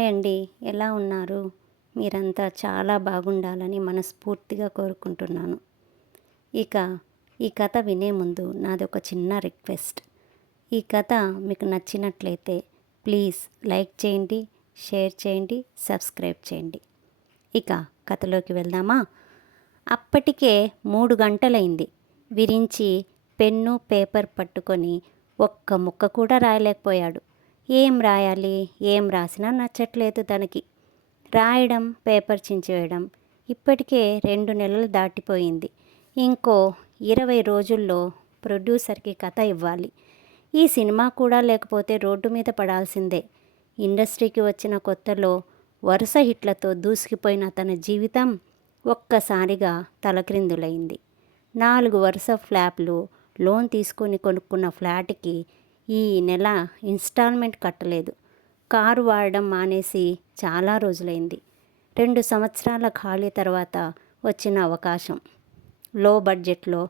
Hi అండి. ఎలా ఉన్నారు? మీరంతా చాలా బాగుండాలని మనస్ఫూర్తిగా కోరుకుంటున్నాను. ఇక ఈ కథ వినే ముందు నాదొక చిన్న రిక్వెస్ట్. ఈ కథ మీకు నచ్చినట్లయితే ప్లీజ్ లైక్ చేయండి, షేర్ చేయండి, సబ్స్క్రైబ్ చేయండి. ఇక కథలోకి వెళ్దామా? అప్పటికే 3 గంటలైంది. విరించి పెన్ను, పేపర్ పట్టుకొని ఒక్క ముక్క కూడా రాయలేకపోయాడు. ఏం రాయాలి, ఏం రాసినా నచ్చట్లేదు తనకి. రాయడం, పేపర్ చించివేయడం. ఇప్పటికే 2 నెలలు దాటిపోయింది. ఇంకో 20 రోజుల్లో ప్రొడ్యూసర్కి కథ ఇవ్వాలి. ఈ సినిమా కూడా లేకపోతే రోడ్డు మీద పడాల్సిందే. ఇండస్ట్రీకి వచ్చిన కొత్తలో వరుస హిట్లతో దూసుకుపోయిన తన జీవితం ఒక్కసారిగా తలక్రిందులైంది. 4 వరుస ఫ్లాప్లు, లోన్ తీసుకొని కొనుక్కున్న ఫ్లాట్కి ఈ నెల ఇన్స్టాల్మెంట్ కట్టలేదు. కారు వాడడం మానేసి చాలా రోజులైంది. 2 సంవత్సరాల ఖాళీ తర్వాత వచ్చిన అవకాశం. లో బడ్జెట్లో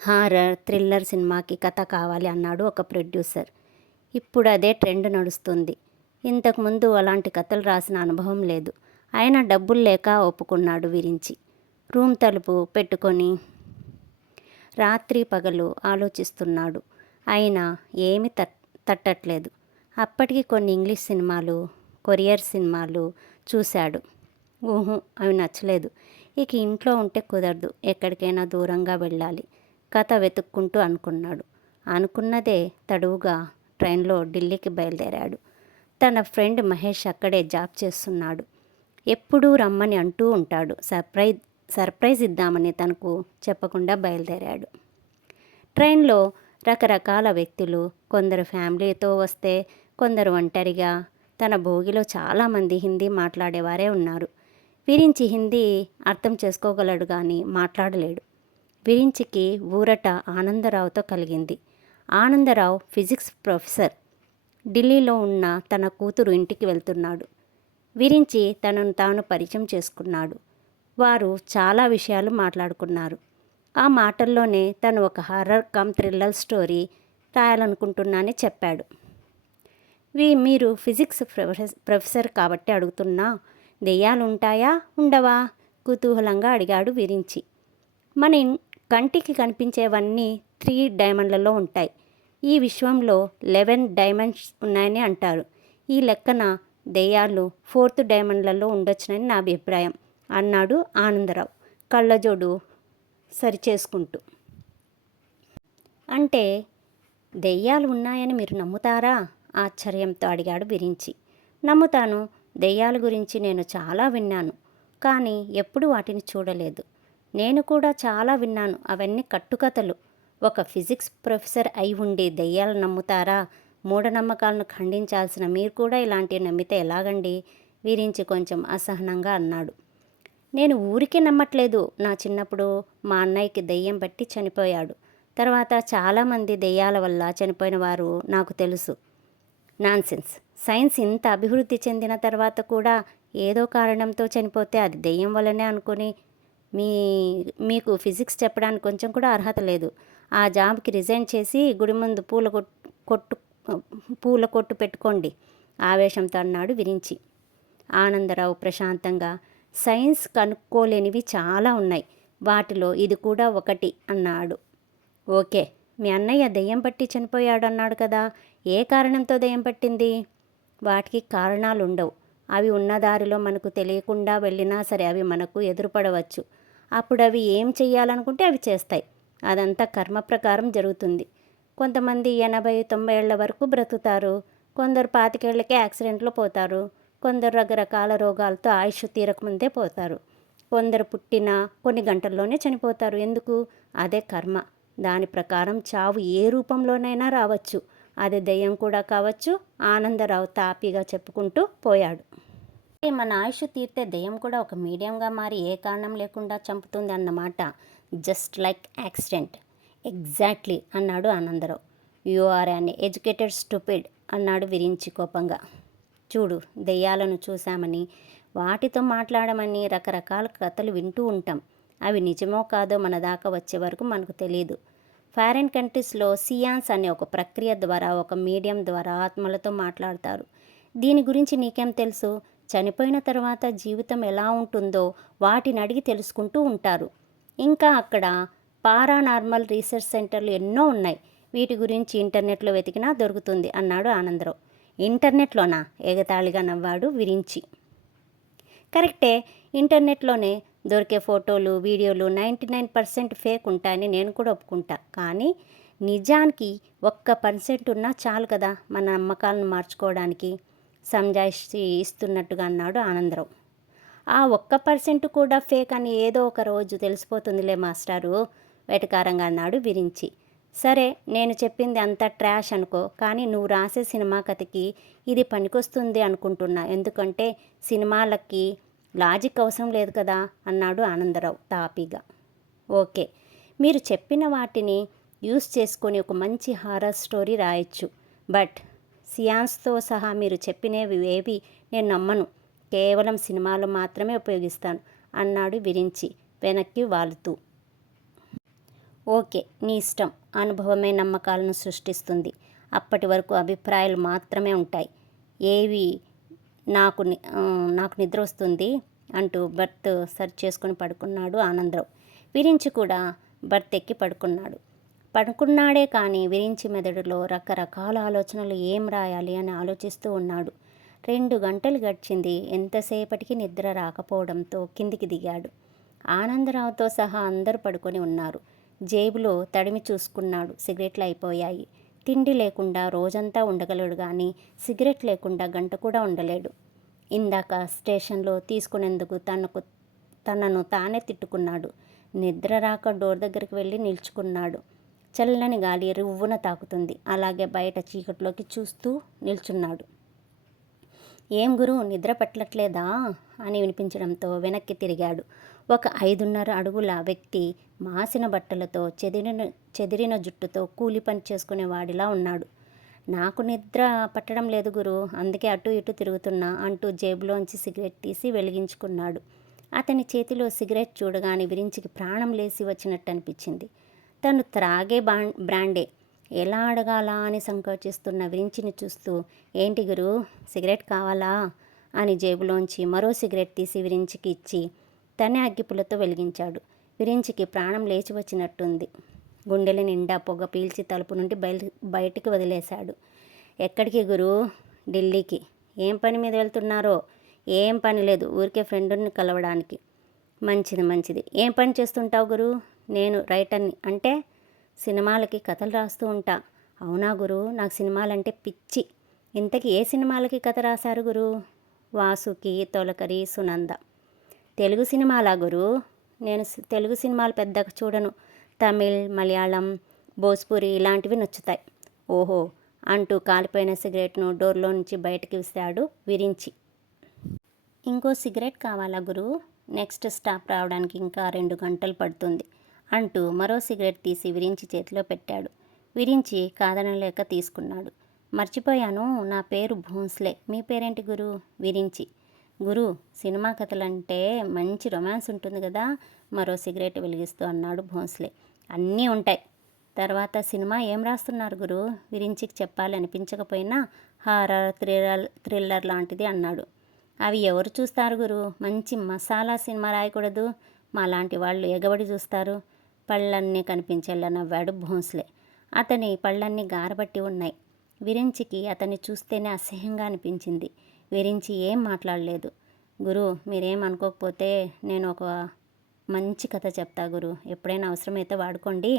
హారర్, థ్రిల్లర్ సినిమాకి కథ కావాలి అన్నాడు ఒక ప్రొడ్యూసర్. ఇప్పుడు అదే ట్రెండ్ నడుస్తుంది. ఇంతకుముందు అలాంటి కథలు రాసిన అనుభవం లేదు. అయినా డబ్బులు లేక ఒప్పుకున్నాడు విరించి. రూమ్ తలుపు పెట్టుకొని రాత్రి పగలు ఆలోచిస్తున్నాడు. అయినా ఏమీ తట్టట్లేదు. అప్పటికి కొన్ని ఇంగ్లీష్ సినిమాలు, కొరియర్ సినిమాలు చూశాడు. అవి నచ్చలేదు. ఇక ఇంట్లో ఉంటే కుదరదు, ఎక్కడికైనా దూరంగా వెళ్ళాలి. కథ వెతుక్కుంటూ అనుకున్నాడు. అనుకున్నదే తడువుగా ట్రైన్లో ఢిల్లీకి బయలుదేరాడు. తన ఫ్రెండ్ మహేష్ అక్కడే జాబ్ చేస్తున్నాడు. ఎప్పుడూ రమ్మని అంటూ ఉంటాడు. సర్ప్రైజ్ ఇద్దామని తనకు చెప్పకుండా బయలుదేరాడు. ట్రైన్లో రకరకాల వ్యక్తులు, కొందరు ఫ్యామిలీతో వస్తే, కొందరు ఒంటరిగా. తన భోగిలో చాలామంది హిందీ మాట్లాడేవారే ఉన్నారు. విరించి హిందీ అర్థం చేసుకోగలడు కానీ మాట్లాడలేడు. విరించికి ఊరట ఆనందరావుతో కలిగింది. Anandarao physics professor. ఢిల్లీలో ఉన్న తన కూతురు ఇంటికి వెళ్తున్నాడు. విరించి తనను తాను పరిచయం చేసుకున్నాడు. వారు చాలా విషయాలు మాట్లాడుకున్నారు. ఆ మాటల్లోనే తను ఒక హారర్ కమ్ థ్రిల్లర్ స్టోరీ రాయాలనుకుంటున్నానని చెప్పాడు. మీరు ఫిజిక్స్ ప్రొఫెసర్ కాబట్టి అడుగుతున్నా, దెయ్యాలు ఉంటాయా, ఉండవా? కుతూహలంగా అడిగాడు విరించి. మన కంటికి కనిపించేవన్నీ 3 డైమండ్లలో ఉంటాయి. ఈ విశ్వంలో 11 డైమండ్స్ ఉన్నాయని అంటారు. ఈ లెక్కన దెయ్యాలు 4th డైమండ్లలో ఉండొచ్చునని నా అభిప్రాయం అన్నాడు ఆనందరావు కళ్ళజోడు సరిచేసుకుంటూ. అంటే దెయ్యాలు ఉన్నాయని మీరు నమ్ముతారా? ఆశ్చర్యంతో అడిగాడు విరించి. నమ్ముతాను. దెయ్యాల గురించి నేను చాలా విన్నాను, కానీ ఎప్పుడు వాటిని చూడలేదు. నేను కూడా చాలా విన్నాను. అవన్నీ కట్టుకథలు. ఒక ఫిజిక్స్ ప్రొఫెసర్ అయి ఉండి దెయ్యాలు నమ్ముతారా? మూఢనమ్మకాలను ఖండించాల్సిన మీరు కూడా ఇలాంటివి నమ్మితే ఎలాగండి? విరించి కొంచెం అసహనంగా అన్నాడు. నేను ఊరికే నమ్మట్లేదు. నా చిన్నప్పుడు మా అన్నయ్యకి దెయ్యం పట్టి చనిపోయాడు. తర్వాత చాలామంది దెయ్యాల వల్ల చనిపోయిన వారు నాకు తెలుసు. నాన్సెన్స్. సైన్స్ ఇంత అభివృద్ధి చెందిన తర్వాత కూడా ఏదో కారణంతో చనిపోతే అది దెయ్యం వల్లనే అనుకుని మీకు ఫిజిక్స్ చెప్పడానికి కొంచెం కూడా అర్హత లేదు. ఆ జాబ్కి రిజైన్ చేసి గుడి ముందు పూల కొట్టు పెట్టుకోండి ఆవేశంతో అన్నాడు విరించి. ఆనందరావు ప్రశాంతంగా, సైన్స్ కనుక్కోలేనివి చాలా ఉన్నాయి, వాటిలో ఇది కూడా ఒకటి అన్నాడు. ఓకే, మీ అన్నయ్య దెయ్యం పట్టి చనిపోయాడు అన్నాడు కదా, ఏ కారణంతో దెయ్యం పట్టింది? వాటికి కారణాలు ఉండవు. అవి ఉన్న దారిలో మనకు తెలియకుండా వెళ్ళినా సరే అవి మనకు ఎదురుపడవచ్చు. అప్పుడు అవి ఏం చెయ్యాలనుకుంటే అవి చేస్తాయి. అదంతా కర్మ ప్రకారం జరుగుతుంది. కొంతమంది 80-90 ఏళ్ల వరకు బ్రతుకుతారు. కొందరు 25 ఏళ్లకే యాక్సిడెంట్లో పోతారు. కొందరు రకరకాల రోగాలతో ఆయుష్ తీరకముందే పోతారు. కొందరు పుట్టిన కొన్ని గంటల్లోనే చనిపోతారు. ఎందుకు? అదే కర్మ. దాని ప్రకారం చావు ఏ రూపంలోనైనా రావచ్చు. అది దెయ్యం కూడా కావచ్చు. ఆనందరావు తాపీగా చెప్పుకుంటూ పోయాడు. మన ఆయుష్ తీరితే దెయ్యం కూడా ఒక మీడియంగా మారి ఏ కారణం లేకుండా చంపుతుంది అన్నమాట. Just like accident. ఎగ్జాక్ట్లీ అన్నాడు Anandarao. You are an educated stupid అన్నాడు విరించి కోపంగా. చూడు, దెయ్యాలను చూశామని, వాటితో మాట్లాడమని రకరకాల కథలు వింటూ ఉంటాం. అవి నిజమో కాదో మన దాకా వచ్చే వరకు మనకు తెలియదు. ఫారిన్ కంట్రీస్లో సియాన్స్ అనే ఒక ప్రక్రియ ద్వారా, ఒక మీడియం ద్వారా ఆత్మలతో మాట్లాడతారు. దీని గురించి నీకేం తెలుసు? చనిపోయిన తర్వాత జీవితం ఎలా ఉంటుందో వాటిని అడిగి తెలుసుకుంటూ ఉంటారు. ఇంకా అక్కడ పారానార్మల్ రీసెర్చ్ సెంటర్లు ఎన్నో ఉన్నాయి. వీటి గురించి ఇంటర్నెట్లో వెతికినా దొరుకుతుంది అన్నాడు ఆనందరావు. ఇంటర్నెట్లోనా? ఎగతాళిగా నవ్వాడు విరించి. కరెక్టే, ఇంటర్నెట్లోనే దొరికే ఫోటోలు, వీడియోలు 99% ఫేక్ ఉంటాయని నేను కూడా ఒప్పుకుంటా. కానీ నిజానికి 1% ఉన్నా చాలు కదా మన నమ్మకాలను మార్చుకోవడానికి, సంజాయిషి ఇస్తున్నట్టుగా అన్నాడు ఆనందరావు. ఆ 1% కూడా ఫేక్ అని ఏదో ఒక రోజు తెలిసిపోతుందిలే మాస్టారు, వెటకారంగా అన్నాడు విరించి. సరే, నేను చెప్పింది అంతా ట్రాష్ అనుకో, కానీ నువ్వు రాసే సినిమా కథకి ఇది పనికొస్తుంది అనుకుంటున్నా. ఎందుకంటే సినిమాలకి లాజిక్ అవసరం లేదు కదా అన్నాడు ఆనందరావు తాపీగా. ఓకే, మీరు చెప్పిన వాటిని యూస్ చేసుకొని ఒక మంచి హారర్ స్టోరీ రాయొచ్చు. బట్ సియాన్స్తో సహా మీరు చెప్పినవి ఏవి నేను నమ్మను. కేవలం సినిమాలో మాత్రమే ఉపయోగిస్తాను అన్నాడు విరించి వెనక్కి వాలుతూ. ఓకే, నీ ఇష్టం. అనుభవమే నమ్మకాలను సృష్టిస్తుంది. అప్పటి వరకు అభిప్రాయాలు మాత్రమే ఉంటాయి. ఏవి నాకు నిద్ర వస్తుంది అంటూ బర్త్ సర్చ్ చేసుకుని పడుకున్నాడు ఆనందరావు. విరించి కూడా బర్త్ ఎక్కి పడుకున్నాడే కానీ విరించి మెదడులో రకరకాల ఆలోచనలు ఏం రాయాలి అని ఆలోచిస్తూ ఉన్నాడు. 2 గంటలు గడిచింది. ఎంతసేపటికి నిద్ర రాకపోవడంతో కిందికి దిగాడు. ఆనందరావుతో సహా అందరూ పడుకొని ఉన్నారు. జేబులో తడిమి చూసుకున్నాడు. సిగరెట్లు అయిపోయాయి. తిండి లేకుండా రోజంతా ఉండగలడు కానీ సిగరెట్ లేకుండా గంట కూడా ఉండలేడు. ఇందాక స్టేషన్లో తీసుకునేందుకు తనను తానే తిట్టుకున్నాడు. నిద్ర రాక డోర్ దగ్గరికి వెళ్ళి నిల్చుకున్నాడు. చల్లని గాలి రువ్వున తాకుతుంది. అలాగే బయట చీకట్లోకి చూస్తూ నిల్చున్నాడు. ఏం గురు, నిద్ర పట్టట్లేదా అని వినిపించడంతో వెనక్కి తిరిగాడు. ఒక 5.5 అడుగుల వ్యక్తి మాసిన బట్టలతో చెదిరిన జుట్టుతో కూలి పని చేసుకునేవాడిలా ఉన్నాడు. నాకు నిద్ర పట్టడం లేదు గురు, అందుకే అటు ఇటు తిరుగుతున్నా అంటూ జేబులోంచి సిగరెట్ తీసి వెలిగించుకున్నాడు. అతని చేతిలో సిగరెట్ చూడగానే విరించికి ప్రాణం లేచి వచ్చినట్టు అనిపించింది. తను త్రాగే బ్రాండే. ఎలా అడగాలా అని సంకోచిస్తున్న విరించిని చూస్తూ, ఏంటి గురు, సిగరెట్ కావాలా అని జేబులోంచి మరో సిగరెట్ తీసి విరించికి ఇచ్చి తనే అగ్గిపుల్లతో వెలిగించాడు. విరించికి ప్రాణం లేచి వచ్చినట్టుంది. గుండెల నిండా పొగ పీల్చి తలుపు నుండి బయటికి వదిలేశాడు. ఎక్కడికి గురు? ఢిల్లీకి. ఏం పని మీద వెళ్తున్నారో? ఏం పని లేదు, ఊరికే ఫ్రెండుని కలవడానికి. మంచిది. ఏం పని చేస్తుంటావు గురు? నేను రైటర్ని. అంటే? సినిమాలకి కథలు రాస్తూ ఉంటా. అవునా గురు, నాకు సినిమాలంటే పిచ్చి. ఇంతకీ ఏ సినిమాలకి కథ రాశారు గురు? వాసుకి, తొలకరి, సునంద. తెలుగు సినిమాలా గురు? నేను తెలుగు సినిమాలు పెద్దగా చూడను. తమిళ్, మలయాళం, భోజ్పురి ఇలాంటివి నచ్చుతాయి. ఓహో అంటూ కాలిపోయిన సిగరెట్ను డోర్లో నుంచి బయటికి విసిరాడు విరించి. ఇంకో సిగరెట్ కావాలా గురు? నెక్స్ట్ స్టాప్ రావడానికి ఇంకా 2 గంటలు పడుతుంది అంటూ మరో సిగరెట్ తీసి విరించి చేతిలో పెట్టాడు. విరించి కాదనలేక తీసుకున్నాడు. మర్చిపోయాను, నా పేరు భోంస్లే. మీ పేరేంటి గురు? విరించి. గురు, సినిమా కథలంటే మంచి రొమాన్స్ ఉంటుంది కదా, మరో సిగరెట్ వెలిగిస్తూ అన్నాడు భోంస్లే. అన్నీ ఉంటాయి. తర్వాత సినిమా ఏం రాస్తున్నారు గురు? విరించికి చెప్పాలనిపించకపోయినా హారర్, థ్రిల్లర్ లాంటిది అన్నాడు. అవి ఎవరు చూస్తారు గురు? మంచి మసాలా సినిమా రాయకూడదు, మా లాంటి వాళ్ళు ఎగబడి చూస్తారు. పళ్ళన్నీ కనిపించేలా నవ్వాడు భోంస్లే. అతని పళ్ళన్నీ గారబట్టి ఉన్నాయి. విరించికి అతన్ని చూస్తేనే అసహ్యంగా అనిపించింది. విరించి ఏం మాట్లాడలేదు. గురు, మీరేం అనుకోకపోతే నేను ఒక మంచి కథ చెప్తా గురు, ఎప్పుడైనా అవసరమైతే వాడుకోండి.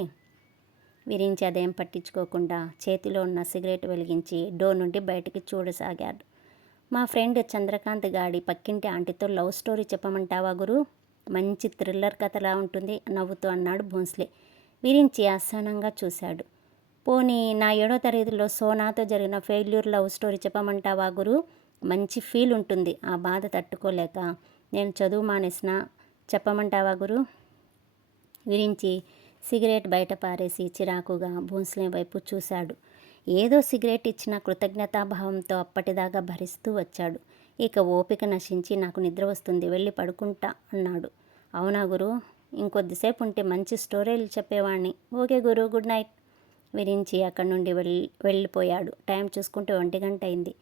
విరించి అదేం పట్టించుకోకుండా చేతిలో ఉన్న సిగరెట్ వెలిగించి డోర్ నుండి బయటికి చూడసాగాడు. మా ఫ్రెండ్ చంద్రకాంత్ గాడి పక్కింటి ఆంటీతో లవ్ స్టోరీ చెప్పమంటావా గురు? మంచి థ్రిల్లర్ కథలా ఉంటుంది నవ్వుతూ అన్నాడు భోంస్లే. విరించి అసహనంగా చూశాడు. పోనీ నా 7వ తరగతిలో సోనాతో జరిగిన ఫెయిల్యూర్ లవ్ స్టోరీ చెప్పమంటావా గురు? మంచి ఫీల్ ఉంటుంది. ఆ బాధ తట్టుకోలేక నేను చదువు మానేసిన. చెప్పమంటావా గురు? విరించి సిగరెట్ బయట పారేసి చిరాకుగా భోంస్లే వైపు చూశాడు. ఏదో సిగరెట్ ఇచ్చిన కృతజ్ఞతాభావంతో అప్పటిదాకా భరిస్తూ వచ్చాడు. ఇక ఓపిక నశించి నాకు నిద్ర వస్తుంది, వెళ్ళి పడుకుంటా అన్నాడు. అవునా గురు, ఇంకొద్దిసేపు ఉంటే మంచి స్టోరీలు చెప్పేవాణ్ణి. ఓకే గురు, గుడ్ నైట్. విరించి అక్కడి నుండి వెళ్ళిపోయాడు. టైం చూసుకుంటే 1 గంట అయింది.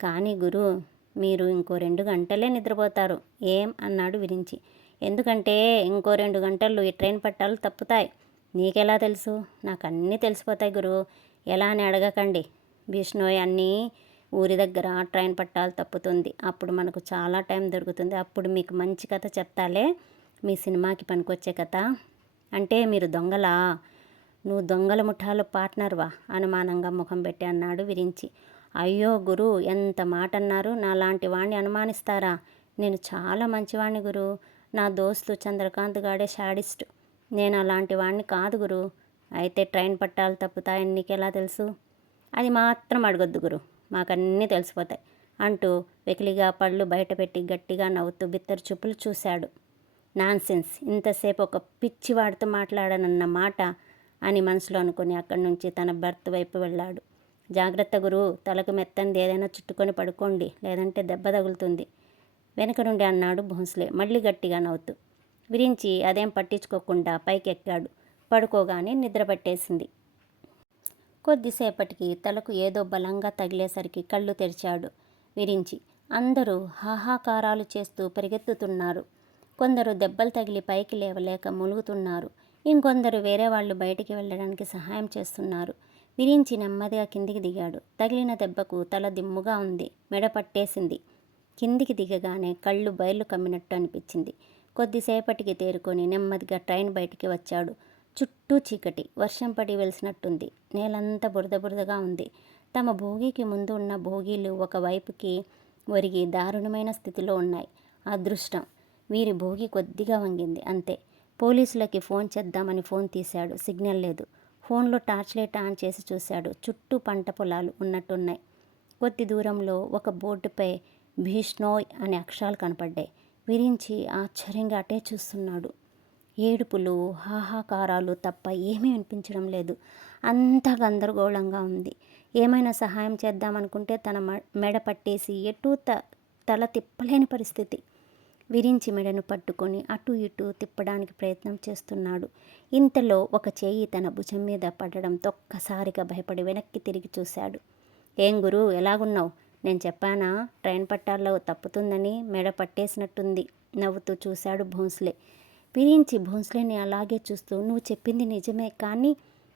కానీ గురు, మీరు ఇంకో 2 గంటలే నిద్రపోతారు. ఏం అన్నాడు విరించి. ఎందుకంటే ఇంకో 2 గంటల్లో ఈ ట్రైన్ పట్టాలు తప్పుతాయి. నీకెలా తెలుసు? నాకు అన్నీ తెలిసిపోతాయి గురు. ఎలా అని అడగకండి. బిష్ణోయ్ అన్నీ ఊరి దగ్గర ట్రైన్ పట్టాలు తప్పుతుంది. అప్పుడు మనకు చాలా టైం దొరుకుతుంది. అప్పుడు మీకు మంచి కథ చెప్తాలే, మీ సినిమాకి పనికొచ్చే కథ. అంటే మీరు దొంగలా? నువ్వు దొంగల ముఠాలో పార్ట్నర్వా? అనుమానంగా ముఖం పెట్టి అన్నాడు విరించి. అయ్యో గురు, ఎంత మాట అన్నారు. నాలాంటి వాణ్ణి అనుమానిస్తారా? నేను చాలా మంచివాణ్ణి గురు. నా దోస్తు చంద్రకాంత్ గాడే శాడిస్ట్. నేను అలాంటి వాణ్ణి కాదు గురు. అయితే ట్రైన్ పట్టాలు తప్పుతాయని నీకెలా తెలుసు? అది మాత్రం అడగొద్దు గురు, మాకన్నీ తెలిసిపోతాయి అంటూ వెకిలిగా పళ్ళు బయటపెట్టి గట్టిగా నవ్వుతూ బిత్తరు చూపులు చూశాడు. నాన్సెన్స్, ఇంతసేపు ఒక పిచ్చివాడితో మాట్లాడనన్న మాట అని మనసులో అనుకుని అక్కడి నుంచి తన బర్త్ వైపు వెళ్ళాడు. జాగ్రత్త గురు, తలకు మెత్తంది ఏదైనా చుట్టుకొని పడుకోండి, లేదంటే దెబ్బ తగులుతుంది వెనక నుండి అన్నాడు భోంస్లే మళ్ళీ గట్టిగా నవ్వుతూ. విరించి అదేం పట్టించుకోకుండా పైకెక్కాడు. పడుకోగానే నిద్ర పట్టేసింది. కొద్దిసేపటికి తలకు ఏదో బలంగా తగిలేసరికి కళ్ళు తెరిచాడు విరించి. అందరూ హాహాకారాలు చేస్తూ పరిగెత్తుతున్నారు. కొందరు దెబ్బలు తగిలి పైకి లేవలేక ములుగుతున్నారు. ఇంకొందరు వేరే వాళ్ళు బయటికి వెళ్ళడానికి సహాయం చేస్తున్నారు. విరించి నెమ్మదిగా కిందికి దిగాడు. తగిలిన దెబ్బకు తల దిమ్ముగా ఉంది. మెడ పట్టేసింది. కిందికి దిగగానే కళ్ళు బయలు కమ్మినట్టు అనిపించింది. కొద్దిసేపటికి తేరుకొని నెమ్మదిగా ట్రైన్ బయటికి వచ్చాడు. చుట్టూ చీకటి, వర్షం పడి వెలిసినట్టుంది. నేలంతా బురద బురదగా ఉంది. తమ భోగికి ముందు ఉన్న భోగీలు ఒకవైపుకి ఒరిగి దారుణమైన స్థితిలో ఉన్నాయి. అదృష్టం, వీరి భోగి కొద్దిగా వంగింది అంతే. పోలీసులకి ఫోన్ చేద్దామని ఫోన్ తీశాడు. సిగ్నల్ లేదు. ఫోన్లో టార్చ్ లైట్ ఆన్ చేసి చూశాడు. చుట్టూ పంట పొలాలు ఉన్నట్టున్నాయి. కొద్ది దూరంలో ఒక బోర్డుపై భీష్ణోయ్ అనే అక్షరాలు కనపడ్డాయి. విరించి ఆశ్చర్యంగా అటే చూస్తున్నాడు. ఏడుపులు, హాహాకారాలు తప్ప ఏమీ వినిపించడం లేదు. అంతా గందరగోళంగా ఉంది. ఏమైనా సహాయం చేద్దామనుకుంటే తన మెడ పట్టేసి ఎటూ తల తిప్పలేని పరిస్థితి. విరించి మెడను పట్టుకొని అటు ఇటు తిప్పడానికి ప్రయత్నం చేస్తున్నాడు. ఇంతలో ఒక చేయి తన భుజం మీద పడడంతో ఒక్కసారిగా భయపడి వెనక్కి తిరిగి చూశాడు. ఏం గురు, ఎలాగున్నావు? నేను చెప్పానా ట్రైన్ పట్టాల్లో తప్పుతుందని? మెడ పట్టేసినట్టుంది నవ్వుతూ చూశాడు భోంస్లే. విరించి భోంస్లేని అలాగే చూస్తూ, నువ్వు చెప్పింది నిజమే, కానీ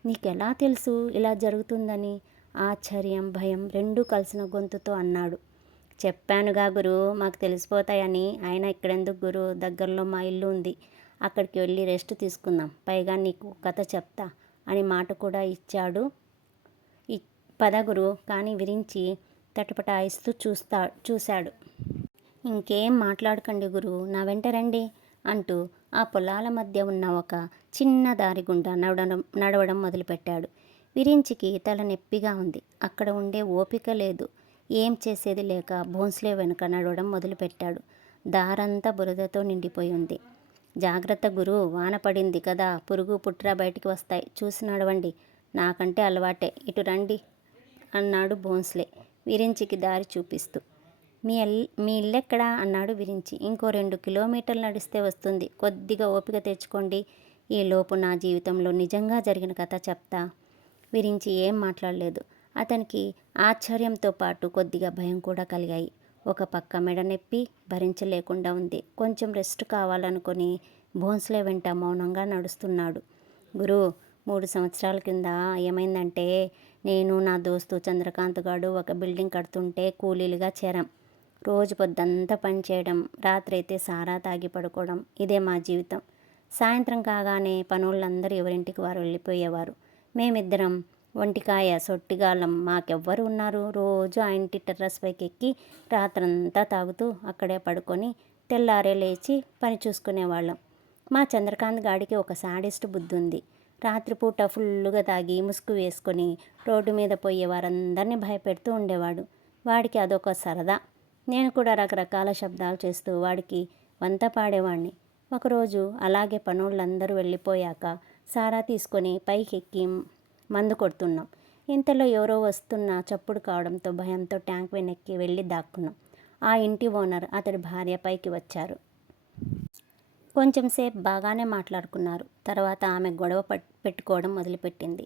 నీకెలా తెలుసు ఇలా జరుగుతుందని? ఆశ్చర్యం, భయం రెండూ కలిసిన గొంతుతో అన్నాడు. చెప్పానుగా గురు, మాకు తెలిసిపోతాయని. అయినా ఇక్కడెందుకు గురు, దగ్గరలో మా ఇల్లు ఉంది, అక్కడికి వెళ్ళి రెస్ట్ తీసుకుందాం. పైగా నీకు కథ చెప్తా అని మాట కూడా ఇచ్చాడు. పద గురు. కానీ విరించి తటపటాయిస్తూ చూశాడు. ఇంకేం మాట్లాడకండి గురు, నా వెంట రండి అంటూ ఆ పొలాల మధ్య ఉన్న ఒక చిన్న దారి గుండా నడవడం మొదలుపెట్టాడు. విరించికి తల నొప్పిగా ఉంది. అక్కడ ఉండే ఓపిక లేదు. ఏం చేసేది లేక భోంస్లే వెనుక నడవడం మొదలుపెట్టాడు. దారంతా బురదతో నిండిపోయి ఉంది. జాగ్రత్త గురు, వాన పడింది కదా, పురుగు పుట్ర బయటికి వస్తాయి, చూసి నడవండి. నాకంటే అలవాటే, ఇటు రండి అన్నాడు భోంస్లే విరించికి దారి చూపిస్తూ. మీ ఇల్లెక్కడా అన్నాడు విరించి. ఇంకో 2 కిలోమీటర్లు నడిస్తే వస్తుంది. కొద్దిగా ఓపిక తెచ్చుకోండి. ఈలోపు నా జీవితంలో నిజంగా జరిగిన కథ చెప్తా. విరించి ఏం మాట్లాడలేదు. అతనికి ఆశ్చర్యంతో పాటు కొద్దిగా భయం కూడా కలిగాయి. ఒక పక్క మెడ నొప్పి భరించలేకుండా ఉంది. కొంచెం రెస్ట్ కావాలనుకొని భోంస్లే వెంట మౌనంగా నడుస్తున్నాడు. గురు, 3 సంవత్సరాల కింద ఏమైందంటే, నేను నా దోస్తు చంద్రకాంత్ గాడు ఒక బిల్డింగ్ కడుతుంటే కూలీలుగా చేరాం. రోజు పొద్దంతా పనిచేయడం, రాత్రి అయితే సారా తాగి పడుకోవడం, ఇదే మా జీవితం. సాయంత్రం కాగానే పనులందరూ ఎవరింటికి వారు వెళ్ళిపోయేవారు. మేమిద్దరం ఒంటికాయ సొట్టిగాళ్ళం. మాకెవ్వరు ఉన్నారు? రోజు ఆ ఇంటి టెర్రస్ పైకి ఎక్కి రాత్రంతా తాగుతూ అక్కడే పడుకొని తెల్లారే లేచి పని చూసుకునేవాళ్ళం. మా చంద్రకాంత్ గాడికి ఒక సాడిస్ట్ బుద్ధి ఉంది. రాత్రిపూట ఫుల్లుగా తాగి ముసుగు వేసుకొని రోడ్డు మీద పోయే వారందరినీ భయపెడుతూ ఉండేవాడు. వాడికి అదొక సరదా. నేను కూడా రకరకాల శబ్దాలు చేస్తూ వాడికి వంత పాడేవాడిని. ఒకరోజు అలాగే పనోళ్ళందరూ వెళ్ళిపోయాక సారా తీసుకొని పైకి ఎక్కి మందు కొడుతున్నాం. ఇంతలో ఎవరో వస్తున్న చప్పుడు కావడంతో భయంతో ట్యాంక్ వెనక్కి వెళ్ళి దాక్కున్నాం. ఆ ఇంటి ఓనర్, అతడి భార్య పైకి వచ్చారు. కొంచెం సేపు బాగానే మాట్లాడుకున్నారు. తర్వాత ఆమె గొడవ పెట్టుకోవడం మొదలుపెట్టింది.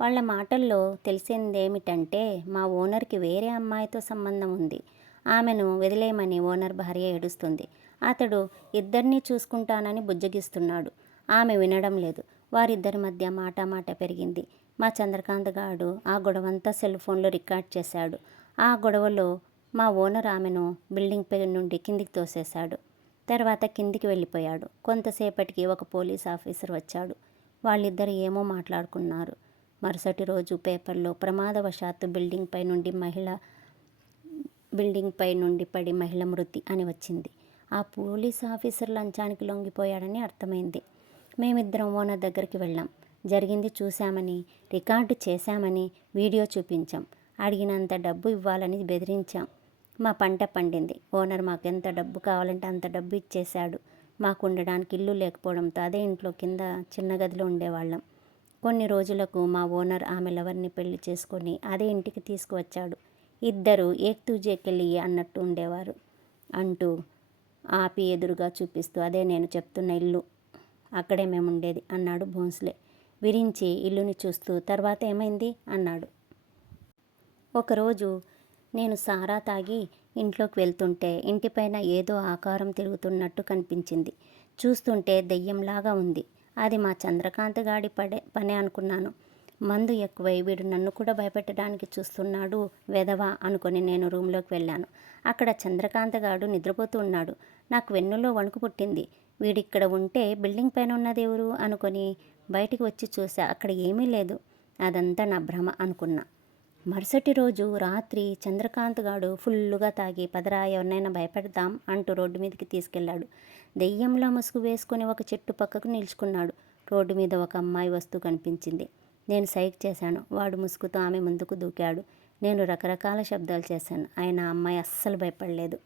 వాళ్ళ మాటల్లో తెలిసిందేమిటంటే మా ఓనర్కి వేరే అమ్మాయితో సంబంధం ఉంది. ఆమెను వదిలేయమని ఓనర్ భార్య ఏడుస్తుంది. అతడు ఇద్దరినీ చూసుకుంటానని బుజ్జగిస్తున్నాడు. ఆమె వినడం లేదు. వారిద్దరి మధ్య మాట పెరిగింది. మా చంద్రకాంత్ గాడు ఆ గొడవంతా సెల్ ఫోన్లో రికార్డ్ చేశాడు. ఆ గొడవలో మా ఓనర్ ఆమెను బిల్డింగ్ పై నుండి కిందికి తోసేశాడు. తర్వాత కిందికి వెళ్ళిపోయాడు. కొంతసేపటికి ఒక పోలీస్ ఆఫీసర్ వచ్చాడు. వాళ్ళిద్దరు ఏమో మాట్లాడుకున్నారు. మరుసటి రోజు పేపర్లో ప్రమాదవశాత్తు బిల్డింగ్ పై నుండి పడి మహిళ మృతి అని వచ్చింది. ఆ పోలీస్ ఆఫీసర్ లంచానికి లొంగిపోయాడని అర్థమైంది. మేమిద్దరం ఓనర్ దగ్గరికి వెళ్ళాం. జరిగింది చూశామని, రికార్డు చేశామని వీడియో చూపించాం. అడిగినంత డబ్బు ఇవ్వాలని బెదిరించాం. మా పంట పండింది. ఓనర్ మాకెంత డబ్బు కావాలంటే అంత డబ్బు ఇచ్చేశాడు. మాకు ఉండడానికి ఇల్లు లేకపోవడంతో అదే ఇంట్లో కింద చిన్న గదిలో ఉండేవాళ్ళం. కొన్ని రోజులకు మా ఓనర్ ఆమె లవర్ని పెళ్లి చేసుకొని అదే ఇంటికి తీసుకువచ్చాడు. ఇద్దరు ఏక్ తూజేకెళ్ళి అన్నట్టు ఉండేవారు అంటూ ఆపి ఎదురుగా చూపిస్తూ, అదే నేను చెప్తున్న ఇల్లు, అక్కడే మేము ఉండేది అన్నాడు భోంస్లే. విరించి ఇల్లుని చూస్తూ, తర్వాత ఏమైంది అన్నాడు. ఒకరోజు నేను సారా తాగి ఇంట్లోకి వెళ్తుంటే ఇంటిపైన ఏదో ఆకారం తిరుగుతున్నట్టు కనిపించింది. చూస్తుంటే దెయ్యంలాగా ఉంది. అది మా చంద్రకాంత్ గాడి పనే అనుకున్నాను. మందు ఎక్కువై వీడు నన్ను కూడా భయపెట్టడానికి చూస్తున్నాడు వెధవ అనుకొని నేను రూమ్లోకి వెళ్ళాను. అక్కడ చంద్రకాంత్ గాడు నిద్రపోతూ ఉన్నాడు. నాకు వెన్నులో వణుకు పుట్టింది. వీడిక్కడ ఉంటే బిల్డింగ్ పైన ఉన్నది ఎవరు అనుకొని బయటికి వచ్చి చూసా. అక్కడ ఏమీ లేదు. అదంతా నా భ్రమ అనుకున్నా. మరుసటి రోజు రాత్రి చంద్రకాంత్ గాడు ఫుల్లుగా తాగి, పదరా ఎవరినైనా భయపెడదాం అంటూ రోడ్డు మీదకి తీసుకెళ్లాడు. దెయ్యంలో ముసుగు వేసుకొని ఒక చెట్టు పక్కకు నిల్చుకున్నాడు. రోడ్డు మీద ఒక అమ్మాయి వస్తూ కనిపించింది. నేను సైక్ చేశాను. వాడు ముసుగుతో ఆమె ముందుకు దూకాడు. నేను రకరకాల శబ్దాలు చేశాను. అయినా అమ్మాయి అస్సలు భయపడలేదు.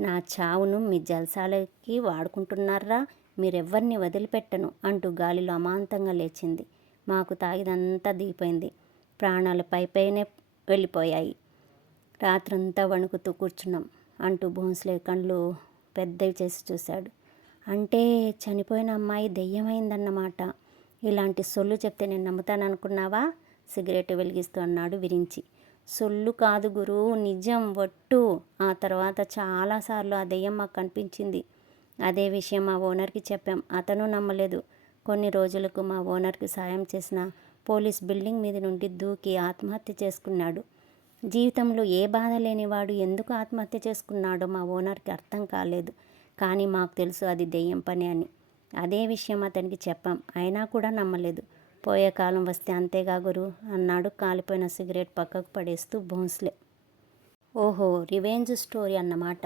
నా చావును మీ జల్సాలకి వాడుకుంటున్నారా? మీరెవ్వరిని వదిలిపెట్టను అంటూ గాలిలో అమాంతంగా లేచింది. మాకు తాగిదంతా దిగిపోయింది. ప్రాణాలు పైనే వెళ్ళిపోయాయి. రాత్రంతా వణుకుతూ కూర్చున్నాం అంటూ భోంస్లే కళ్ళు పెద్దవి చేసి చూశాడు. అంటే చనిపోయిన అమ్మాయి దెయ్యమైందన్నమాట. ఇలాంటి సొల్లు చెప్తే నేను నమ్ముతాననుకున్నావా? సిగరెట్ వెలిగిస్తూ అన్నాడు విరించి. సొల్లు కాదు గురు, నిజం, ఒట్టు. ఆ తర్వాత చాలాసార్లు ఆ దెయ్యం మాకు కనిపించింది. అదే విషయం మా ఓనర్కి చెప్పాం. అతను నమ్మలేదు. కొన్ని రోజులకు మా ఓనర్కి సాయం చేసిన పోలీస్ బిల్డింగ్ మీద నుండి దూకి ఆత్మహత్య చేసుకున్నాడు. జీవితంలో ఏ బాధ లేనివాడు ఎందుకు ఆత్మహత్య చేసుకున్నాడో మా ఓనర్కి అర్థం కాలేదు. కానీ మాకు తెలుసు అది దెయ్యం పని అని. అదే విషయం అతనికి చెప్పాం. అయినా కూడా నమ్మలేదు. పోయే కాలం వస్తే అంతేగా గురు అన్నాడు కాలిపోయిన సిగరెట్ పక్కకు పడేస్తూ భోంస్లే. ఓహో, రివెంజ్ స్టోరీ అన్నమాట.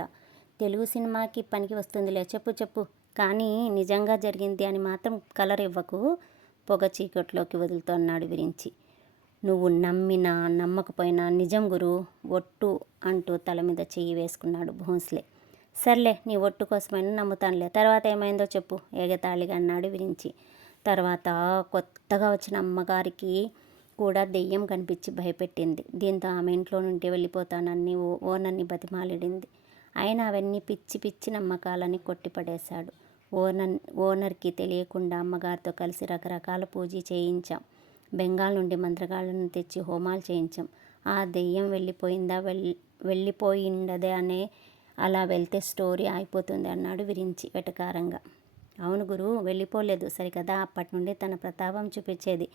తెలుగు సినిమాకి పనికి వస్తుందిలే, చెప్పు. కానీ నిజంగా జరిగింది అని మాత్రం కలర్ ఇవ్వకు, పొగ చీకట్లోకి వదులుతూ అన్నాడు విరించి. నువ్వు నమ్మినా నమ్మకపోయినా నిజం గురు, ఒట్టు అంటూ తల మీద చెయ్యి వేసుకున్నాడు భోంస్లే. సర్లే, నీ ఒట్టు కోసమైనా నమ్ముతానులే. తర్వాత ఏమైందో చెప్పు ఎగతాళిగా అన్నాడు విరించి. తర్వాత కొత్తగా వచ్చిన అమ్మగారికి కూడా దెయ్యం కనిపించి భయపెట్టింది. దీంతో ఆమె ఇంట్లో నుండి వెళ్ళిపోతానని ఓనర్ని బతిమాలిడింది. అయినా అవన్నీ పిచ్చి నమ్మకాలని కొట్టిపడేశాడు. ఓనర్కి తెలియకుండా అమ్మగారితో కలిసి రకరకాల పూజ చేయించాం. బెంగాల్ నుండి మంత్రగాళ్ళను తెచ్చి హోమాలు చేయించాం. ఆ దెయ్యం వెళ్ళిపోయిండదే అనే అలా వెళ్తే స్టోరీ అయిపోతుంది అన్నాడు విరించి వెటకారంగా. అవును గురు, వెళ్ళిపోలేదు సరికదా. అప్పటి నుండి తన ప్రతాపం చూపించేది.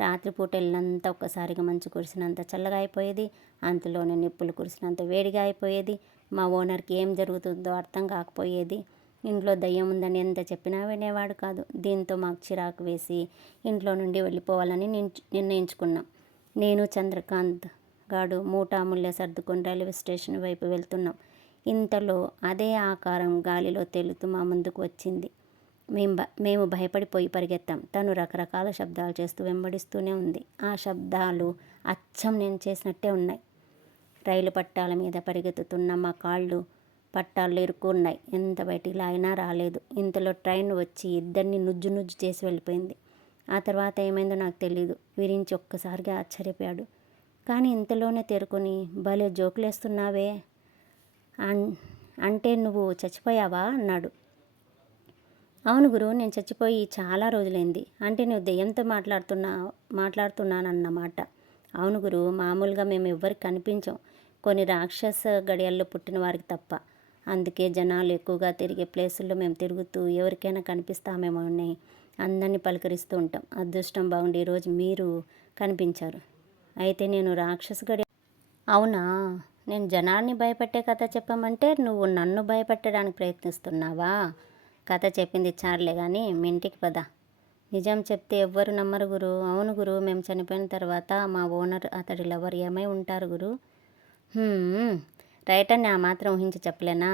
రాత్రిపూట ఇల్లంతా ఒక్కసారిగా మంచు కురిసినంత చల్లగా అయిపోయేది. అంతలోనే నిప్పులు కురిసినంత వేడిగా అయిపోయేది. మా ఓనర్కి ఏం జరుగుతుందో అర్థం కాకపోయేది. ఇంట్లో దయ్యం ఉందని ఎంత చెప్పినా వినేవాడు కాదు. దీంతో మాకు చిరాకు వేసి ఇంట్లో నుండి వెళ్ళిపోవాలని నిర్ణయించుకున్నాం. నేను చంద్రకాంత్ గాడు మూటాముల్లె సర్దుకొని రైల్వే స్టేషన్ వైపు వెళ్తున్నాం. ఇంతలో అదే ఆకారం గాలిలో తేలుతూ మా ముందుకు వచ్చింది. మేము భయపడిపోయి పరిగెత్తాం. తను రకరకాల శబ్దాలు చేస్తూ వెంబడిస్తూనే ఉంది. ఆ శబ్దాలు అచ్చం నేను చేసినట్టే ఉన్నాయి. రైలు పట్టాల మీద పరిగెత్తుతున్న మా కాళ్ళు పట్టాల్లో ఇరుక్కున్నాయి. ఎంత బయటికి లాగినా రాలేదు. ఇంతలో ట్రైన్ వచ్చి ఇద్దరిని నుజ్జు చేసి వెళ్ళిపోయింది. ఆ తర్వాత ఏమైందో నాకు తెలీదు. విరించి ఒక్కసారిగా ఆశ్చర్యపోయాడు. కానీ ఇంతలోనే తేరుకొని, భలే జోకులేస్తున్నావే, అంటే నువ్వు చచ్చిపోయావా అన్నాడు. అవును గురు, నేను చచ్చిపోయి చాలా రోజులైంది. అంటే నువ్వు దెయ్యంతో మాట్లాడుతున్నానన్నమాట. అవును గురు, మామూలుగా మేము ఎవ్వరికి కనిపించం. కొన్ని రాక్షస గడియల్లో పుట్టిన వారికి తప్ప. అందుకే జనాలు ఎక్కువగా తిరిగే ప్లేసుల్లో మేము తిరుగుతూ ఎవరికైనా కనిపిస్తామేమో అని అందరినీ పలకరిస్తూ ఉంటాం. అదృష్టం బాగుండి ఈరోజు మీరు కనిపించారు. అయితే నేను రాక్షస గడి అవునా? నేను జనాల్ని భయపెట్టే కథ చెప్పమంటే నువ్వు నన్ను భయపెట్టడానికి ప్రయత్నిస్తున్నావా? కథ చెప్పింది చాలులే కానీ మీ ఇంటికి పద. నిజం చెప్తే ఎవ్వరు నమ్మరు గురు. అవును గురు, మేము చనిపోయిన తర్వాత మా ఓనర్ అతడి లవర్ ఏమై ఉంటారు గురు. "హ్మ్, రైట్ అని ఆ మాత్రం ఊహించి చెప్పలేనా?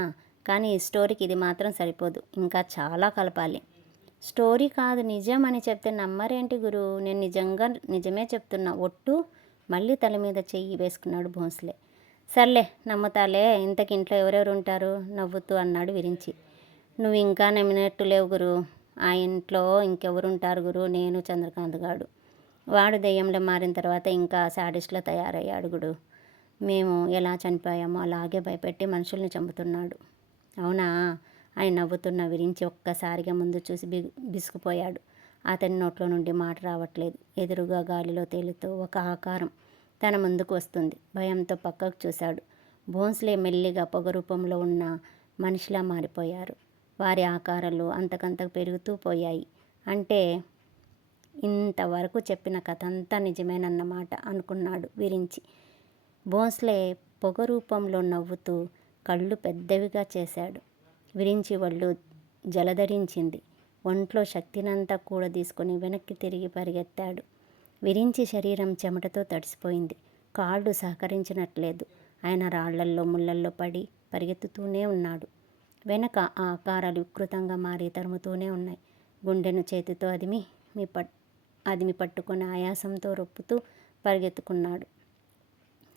కానీ ఈ స్టోరీకి ఇది మాత్రం సరిపోదు, ఇంకా చాలా కలపాలి." స్టోరీ కాదు నిజం అని చెప్తే నమ్మరేంటి గురు? నేను నిజమే చెప్తున్నా ఒట్టు. మళ్ళీ తల మీద చెయ్యి వేసుకున్నాడు భోంస్లే. సర్లే నమ్ముతాలే, ఇంతకి ఇంట్లో ఎవరెవరు ఉంటారు? నవ్వుతూ అన్నాడు విరించి. నువ్వు ఇంకా నమ్మినట్టు లేవు గురు. ఆ ఇంట్లో ఇంకెవరుంటారు గురు? నేను చంద్రకాంత్ గాడు. వాడు దెయ్యంలో మారిన తర్వాత ఇంకా శాడిస్ట్లా తయారయ్యాడు గుడు. మేము ఎలా చనిపోయామో అలాగే భయపెట్టి మనుషుల్ని చంపుతున్నాడు. అవునా అని నవ్వుతున్న విరించి ఒక్కసారిగా ముందు చూసి బిసుకుపోయాడు. అతని నోట్లో నుండి మాట రావట్లేదు. ఎదురుగా గాలిలో తేలుతూ ఒక ఆకారం తన ముందుకు వస్తుంది. భయంతో పక్కకు చూశాడు. భోన్స్లే మెల్లిగా పొగ రూపంలో ఉన్న మనిషిలా మారిపోయారు. వారి ఆకారాలు అంతకంతకు పెరుగుతూ పోయాయి. అంటే ఇంతవరకు చెప్పిన కథ అంతా నిజమేనన్నమాట అనుకున్నాడు విరించి. భోంస్లే పొగ రూపంలో నవ్వుతూ కళ్ళు పెద్దవిగా చేశాడు. విరించి ఒళ్ళు జలధరించింది. ఒంట్లో శక్తినంతా కూడా తీసుకొని వెనక్కి తిరిగి పరిగెత్తాడు. విరించి శరీరం చెమటతో తడిసిపోయింది. కాళ్ళు సహకరించినట్లేదు. ఆయన రాళ్లల్లో ముళ్ళల్లో పడి పరిగెత్తుతూనే ఉన్నాడు. వెనక ఆ ఆకారాలు వికృతంగా మారి తరుముతూనే ఉన్నాయి. గుండెను చేతితో అదిమి పట్టుకొని ఆయాసంతో రొప్పుతూ పరిగెత్తుకున్నాడు.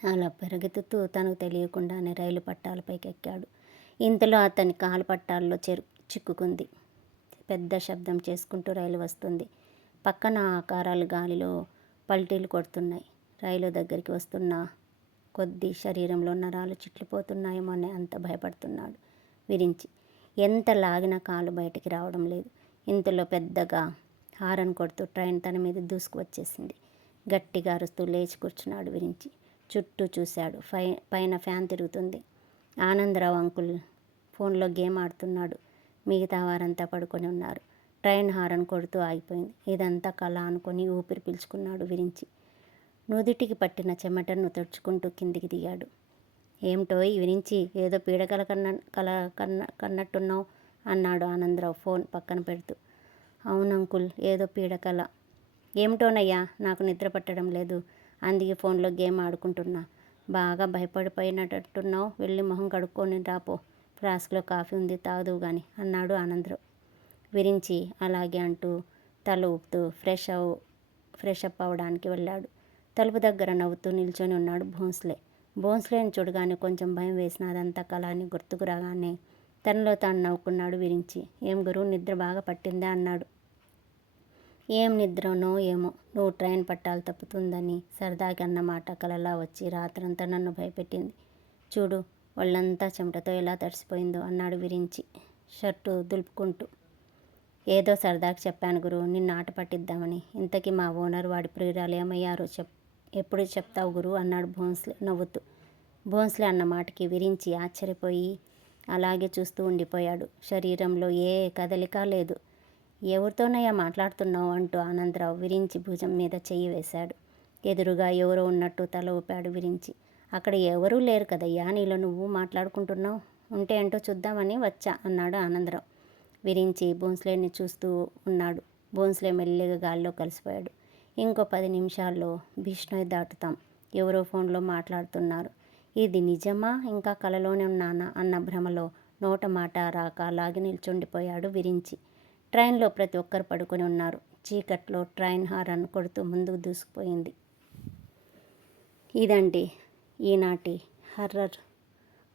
అలా పరిగెత్తుతూ తనకు తెలియకుండానే రైలు పట్టాలపైకి ఎక్కాడు. ఇంతలో అతని కాలు పట్టాల్లో చిక్కుకుంది. పెద్ద శబ్దం చేసుకుంటూ రైలు వస్తుంది. పక్కన ఆకారాలు గాలిలో పల్టీలు కొడుతున్నాయి. రైలు దగ్గరికి వస్తున్న కొద్ది శరీరంలో నరాలు చిట్లిపోతున్నాయేమో అని అంత భయపడుతున్నాడు విరించి. ఎంత లాగినా కాలు బయటికి రావడం లేదు. ఇంతలో పెద్దగా హారన్ కొడుతూ ట్రైన్ తన మీద దూసుకు వచ్చేసింది. గట్టిగా అరుస్తూ లేచి కూర్చున్నాడు విరించి. చుట్టూ చూశాడు. పైన ఫ్యాన్ తిరుగుతుంది. ఆనందరావు అంకుల్ ఫోన్లో గేమ్ ఆడుతున్నాడు. మిగతా వారంతా పడుకొని ఉన్నారు. ట్రైన్ హారన్ కొడుతూ ఆగిపోయింది. ఇదంతా కళ అనుకొని ఊపిరి పీల్చుకున్నాడు విరించి. నుదిటికి పట్టిన చెమటను తుడుచుకుంటూ కిందికి దిగాడు. ఏమిటో ఈ విరించి, ఏదో పీడకల కన్నట్టున్నావు అన్నాడు ఆనందరావు ఫోన్ పక్కన పెడుతూ. అవునంకుల్, ఏదో పీడకల. ఏమిటోనయ్యా, నాకు నిద్ర పట్టడం లేదు, అందుకే ఫోన్లో గేమ్ ఆడుకుంటున్నా. బాగా భయపడిపోయినట్టున్నావు, వెళ్ళి మొహం కడుక్కొని రాపో, ఫ్లాస్క్లో కాఫీ ఉంది, తాగుదువు గాని అన్నాడు ఆనందరావు. విరించి అలాగే అంటూ తల ఊపుతూ ఫ్రెష్ అప్ అవడానికి వెళ్ళాడు. తలుపు దగ్గర నవ్వుతూ నిల్చొని ఉన్నాడు భోంస్లేని చూడగానే కొంచెం భయం వేసిన అదంతా కళ అని గుర్తుకు రాగానే తనలో తాను నవ్వుకున్నాడు విరించి. ఏం గురు, నిద్ర బాగా పట్టిందా అన్నాడు. ఏం నిద్రనో ఏమో, నువ్వు ట్రైన్ పట్టాలు తప్పుతుందని సరదాకి అన్నమాట కలలా వచ్చి రాత్రంతా నన్ను భయపెట్టింది. చూడు వాళ్ళంతా చెమటతో ఎలా తడిసిపోయిందో అన్నాడు విరించి షర్టు దులుపుకుంటూ. ఏదో సరదాకి చెప్పాను గురు, నిన్ను ఆట పట్టిద్దామని. ఇంతకీ మా ఓనర్ వాడి ప్రియురాలు ఏమయ్యారో ఎప్పుడు చెప్తావు గురు అన్నాడు భోంస్లే నవ్వుతూ. భోంస్లే అన్న మాటకి విరించి ఆశ్చర్యపోయి అలాగే చూస్తూ ఉండిపోయాడు. శరీరంలో ఏ కదలిక లేదు. ఎవరితోనయ్యా మాట్లాడుతున్నావు అంటూ ఆనందరావు విరించి భుజం మీద చెయ్యి వేశాడు. ఎదురుగా ఎవరో ఉన్నట్టు తల ఊపాడు విరించి. అక్కడ ఎవరూ లేరు కదయ్యా, నీలో నువ్వు మాట్లాడుకుంటున్నావు. ఉంటే ఏంటో చూద్దామని వచ్చా అన్నాడు ఆనందరావు. విరించి భోంస్లేని చూస్తూ ఉన్నాడు. భోంస్లే మెల్లిగా గాల్లో కలిసిపోయాడు. ఇంకో 10 నిమిషాల్లో బిష్నోయ్ దాటుతాం. ఎవరో ఫోన్లో మాట్లాడుతున్నారు. ఇది నిజమా, ఇంకా కలలోనే ఉన్నానా అన్న భ్రమలో నోట మాట రాక అలాగే నిల్చుండిపోయాడు విరించి. ట్రైన్లో ప్రతి ఒక్కరు పడుకొని ఉన్నారు. చీకట్లో ట్రైన్ హారన్ కొడుతూ ముందుకు దూసుకుపోయింది. ఇదండి ఈనాటి హర్రర్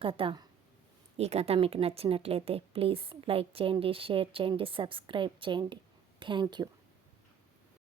కథ. ఈ కథ మీకు నచ్చినట్లయితే ప్లీజ్ లైక్ చేయండి, షేర్ చేయండి, సబ్స్క్రైబ్ చేయండి. Thank you.